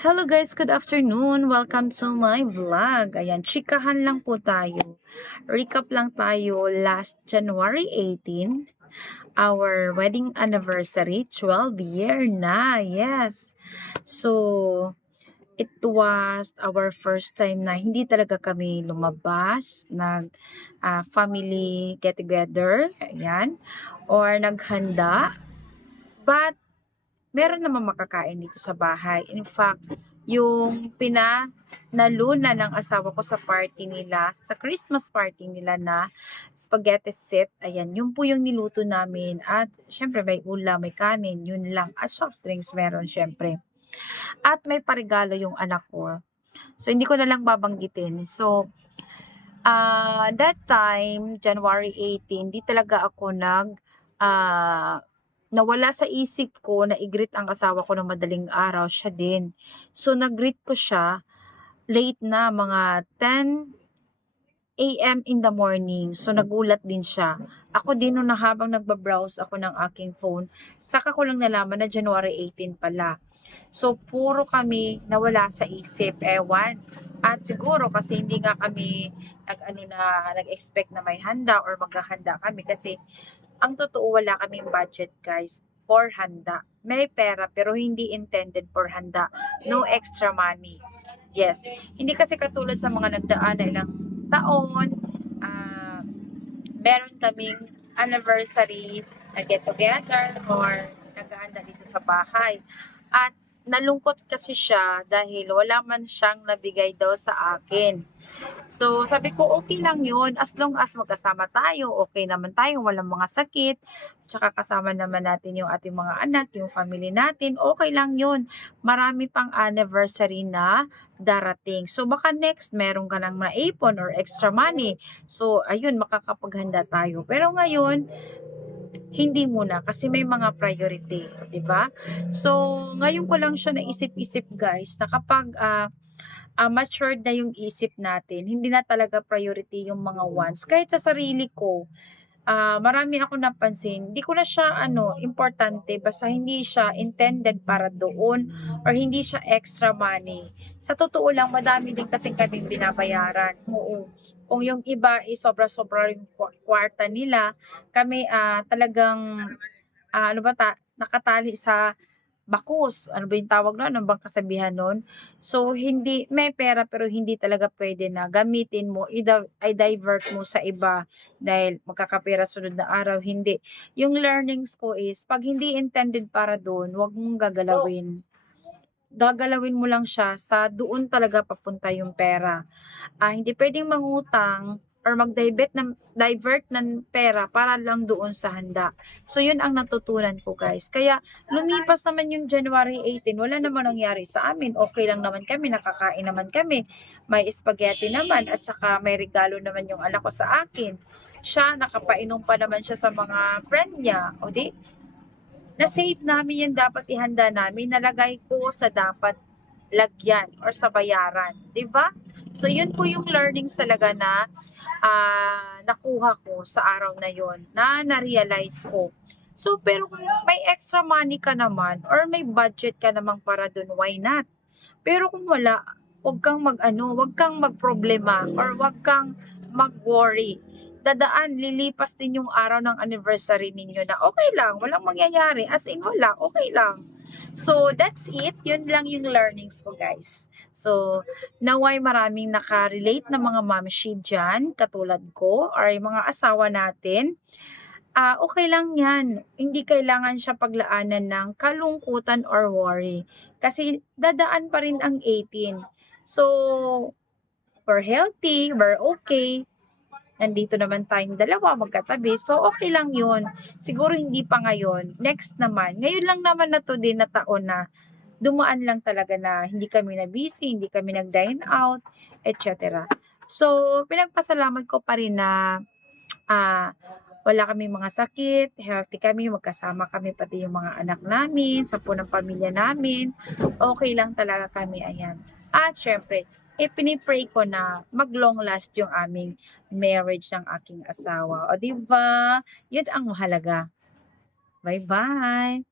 Hello guys, good afternoon. Welcome to my vlog. Ayan, chikahan lang po tayo. Recap lang tayo last January 18, our wedding anniversary, 12 year na. Yes. So, it was our first time na hindi talaga kami lumabas, family get together, ayan, or naghanda. But meron naman makakain dito sa bahay. In fact, yung pinanalunan ng asawa ko sa party nila, sa Christmas party nila na spaghetti set, ayan, yun po yung niluto namin. At syempre may ulam, may kanin, yun lang. At soft drinks meron syempre. At may parigalo yung anak ko. So, hindi ko na lang babanggitin. So, that time, January 18, di talaga ako ah, nawala sa isip ko na i-greet ang asawa ko ng madaling araw, siya din. So, nag-greet ko siya late na, mga 10 AM in the morning. So, nagulat din siya. Ako din nung habang nagbabrowse ako ng aking phone, saka ko lang nalaman na January 18 pala. So, puro kami nawala sa isip, ewan. At siguro kasi hindi nga kami nag-expect na may handa or maghahanda kami kasi ang totoo wala kaming budget guys for handa. May pera pero hindi intended for handa. No extra money. Yes. Hindi kasi katulad sa mga nagdaan na ilang taon, ah, meron kaming anniversary na get together or naghahanda dito sa bahay. At nalungkot kasi siya dahil wala man siyang nabigay daw sa akin. So, sabi ko, okay lang yun. As long as magkasama tayo, okay naman tayo, walang mga sakit. Tsaka kasama naman natin yung ating mga anak, yung family natin, okay lang yun. Marami pang anniversary na darating. So, baka next, meron ka ng maipon or extra money. So, ayun, makakapaghanda tayo. Pero ngayon, hindi muna kasi may mga priority, 'di ba? So, ngayon ko lang siya naisip-isip guys na kapag matured na yung isip natin, hindi na talaga priority yung mga wants. Kahit sa sarili ko, marami ako napansin, hindi ko na siya importante basta hindi siya intended para doon or hindi siya extra money. Sa totoo lang, madami din kasi kaming binabayaran. Oo. Kung yung iba is sobra-sobra yung kwarta nila, kami talagang nakatali sa bakus, ano ba yung tawag nun, ano bang kasabihan nun? So, hindi may pera pero hindi talaga puwede na gamitin mo, i-divert mo sa iba dahil magkakapera sunod na araw, hindi. Yung learnings ko is 'pag hindi intended para dun, 'wag mong gagalawin. Gagalawin mo lang siya sa doon talaga papunta yung pera. Hindi puwedeng mangutang or divert ng pera para lang doon sa handa. So, yun ang natutunan ko guys. Kaya lumipas naman yung January 18, wala naman nangyari sa amin. Okay lang naman kami, nakakain naman kami. May spaghetti naman at saka may regalo naman yung anak ko sa akin. Siya, nakapainom pa naman siya sa mga friend niya. O di, na-save namin yung dapat ihanda namin, nalagay ko sa dapat lagyan or sa bayaran, 'di ba? So yun po yung learnings talaga na nakuha ko sa araw na yon na na-realize ko. So pero kung may extra money ka naman or may budget ka namang para dun, why not? Pero kung wala, wag kang magproblema or wag kang mag-worry. Lilipas din yung araw ng anniversary ninyo na okay lang, walang mangyayari. As in, wala, okay lang. So, that's it. Yun lang yung learnings ko, guys. So, naway maraming nakarelate na mga mamshi dyan, katulad ko, or yung mga asawa natin. Okay lang yan. Hindi kailangan siya paglaanan ng kalungkutan or worry. Kasi dadaan pa rin ang 18. So, we're healthy, we're okay. Nandito naman tayong dalawa magkatabi. So, okay lang yun. Siguro hindi pa ngayon. Next naman. Ngayon lang naman na to din na taon na dumaan lang talaga na hindi kami na busy, hindi kami nag-dine out, etc. So, pinagpasalamat ko pa rin na ah, wala kami mga sakit, healthy kami, magkasama kami pati yung mga anak namin, sa ng pamilya namin. Okay lang talaga kami, ayan. At syempre, ipinipray ko na mag-long last yung aming marriage ng aking asawa. O, di ba? Yun ang mahalaga. Bye-bye!